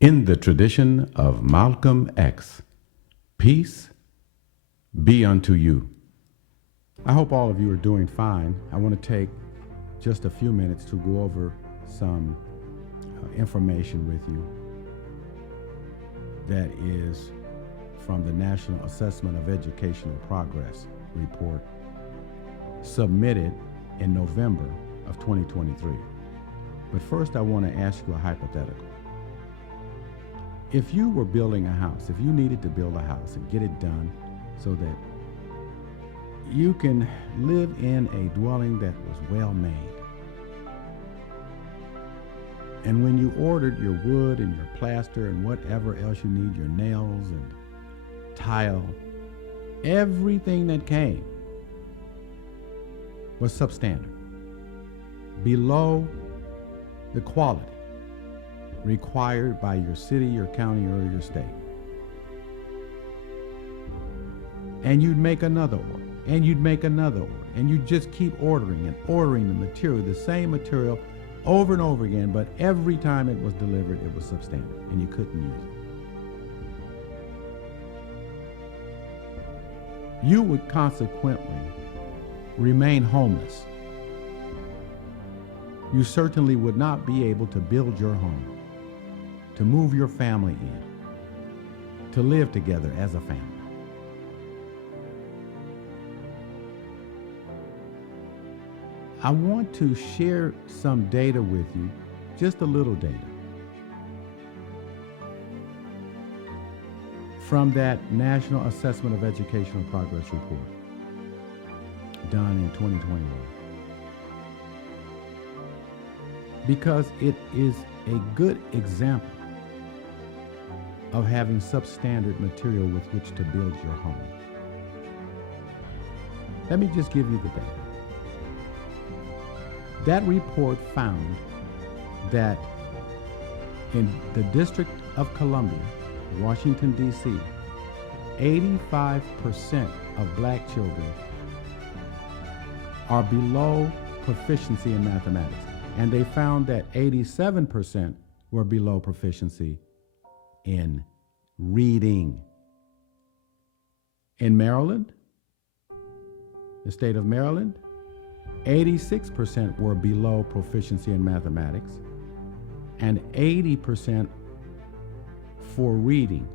In the tradition of Malcolm X, peace be unto you. I hope all of you are doing fine. I want to take just a few minutes to go over some information with you that is from the National Assessment of Educational Progress report submitted in November of 2023. But first, I want to ask you a hypothetical. If you were building a house, if you needed to build a house and get it done so that you can live in a dwelling that was well made, and when you ordered your wood and your plaster and whatever else you need, your nails and tile, everything that came was substandard, below the quality required by your city, your county, or your state. And you'd make another order, and you'd make another order, and you'd just keep ordering and ordering the material, the same material over and over again, but every time it was delivered, it was substandard, and you couldn't use it. You would consequently remain homeless. You certainly would not be able to build your home, to move your family in, to live together as a family. I want to share some data with you, just a little data, from that National Assessment of Educational Progress report done in 2021. Because it is a good example of having substandard material with which to build your home. Let me just give you the data. That report found that in the District of Columbia, Washington, D.C., 85% of black children are below proficiency in mathematics. And they found that 87% were below proficiency in reading. In Maryland, the state of Maryland, 86% were below proficiency in mathematics and 80% for reading.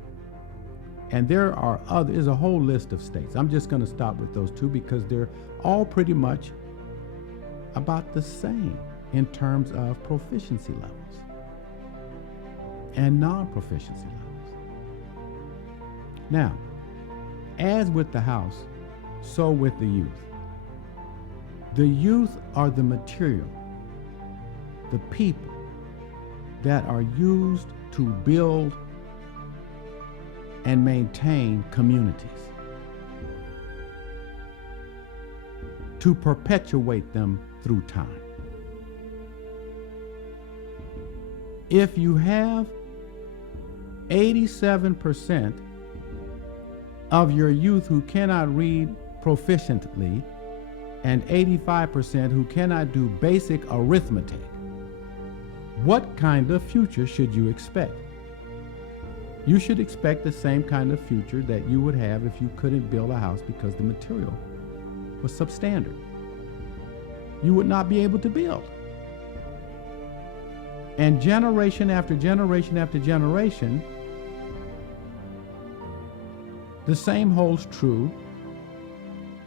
And there's a whole list of states. I'm just going to stop with those two because they're all pretty much about the same in terms of proficiency levels and non-proficiency levels. Now, as with the house, so with the youth. The youth are the material, the people that are used to build and maintain communities, to perpetuate them through time. If you have 87% of your youth who cannot read proficiently and 85% who cannot do basic arithmetic, what kind of future should you expect? You should expect the same kind of future that you would have if you couldn't build a house because the material was substandard. You would not be able to build. And generation after generation after generation, the same holds true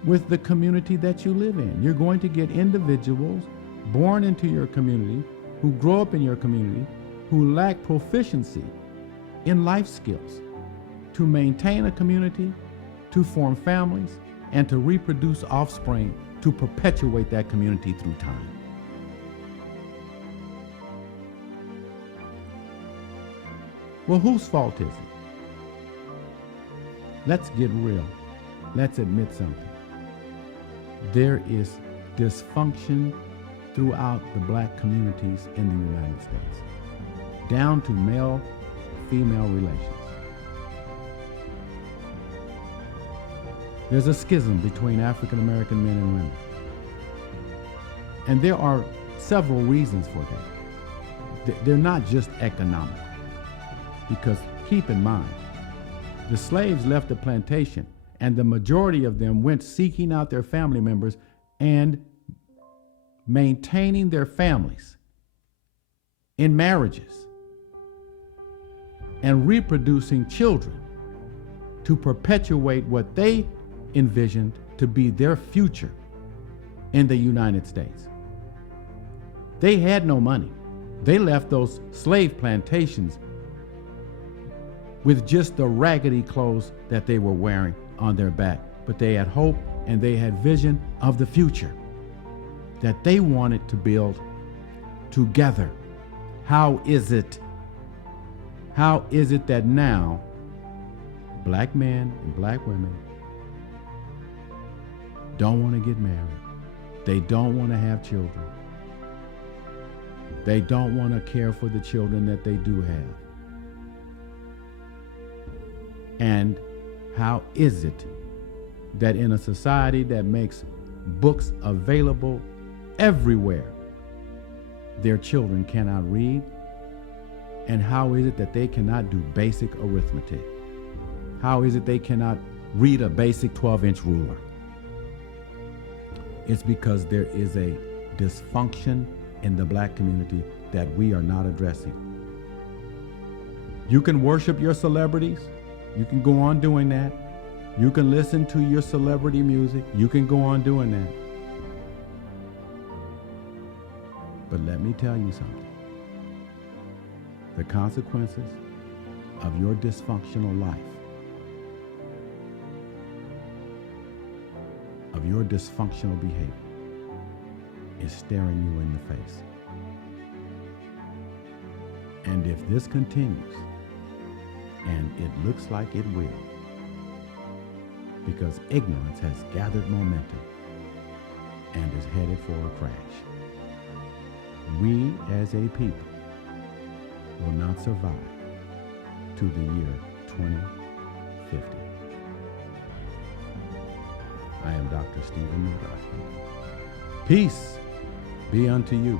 with the community that you live in. You're going to get individuals born into your community, who grow up in your community, who lack proficiency in life skills to maintain a community, to form families, and to reproduce offspring to perpetuate that community through time. Well, whose fault is it? Let's get real. Let's admit something. There is dysfunction throughout the black communities in the United States, down to male-female relations. There's a schism between African American men and women. And there are several reasons for that. They're not just economic. Because keep in mind, the slaves left the plantation, and the majority of them went seeking out their family members and maintaining their families in marriages and reproducing children to perpetuate what they envisioned to be their future in the United States. They had no money. They left those slave plantations with just the raggedy clothes that they were wearing on their back. But they had hope and they had vision of the future that they wanted to build together. How is it that now black men and black women don't want to get married? They don't want to have children. They don't want to care for the children that they do have. And how is it that in a society that makes books available everywhere, their children cannot read? And how is it that they cannot do basic arithmetic? How is it they cannot read a basic 12-inch ruler? It's because there is a dysfunction in the black community that we are not addressing. You can worship your celebrities. You can go on doing that. You can listen to your celebrity music. You can go on doing that. But let me tell you something. The consequences of your dysfunctional life, of your dysfunctional behavior, is staring you in the face. And if this continues, and it looks like it will, because ignorance has gathered momentum and is headed for a crash, we as a people will not survive to the year 2050. I am Dr. Stephen Miller. Peace be unto you.